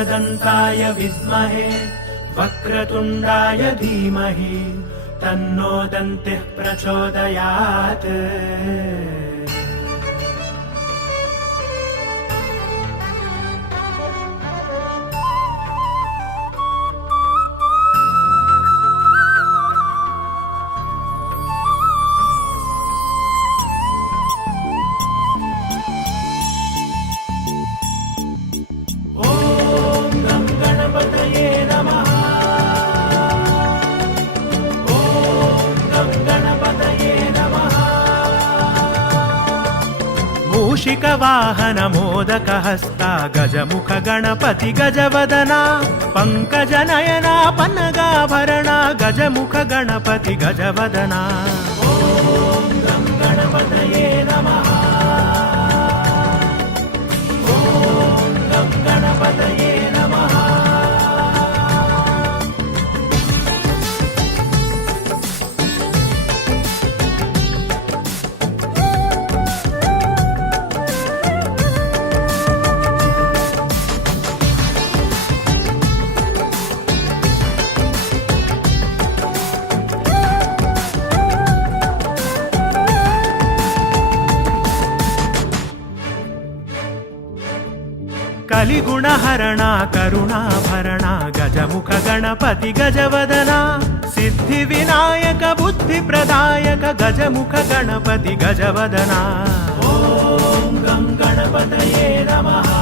एकदन्ताय विद्महे वक्रतुण्डाय धीमहि तन्नो दन्तिः प्रचोदयात्। मूषिकवाहन मोदकहस्ता गजमुख गणपति गजवदना पंकजनयना पन्नगाभरणा गजमुख गणपति गजवदना। ॐ गं गणपतये नमः। ॐ गं गणपतये नमः। कलिगुणहरणा करुणाभरणा गजमुख गणपति गजवदना सिद्धिविनायक बुद्धिप्रदायक गजमुख गणपति गजवदना। ॐ गं गणपतये नमः।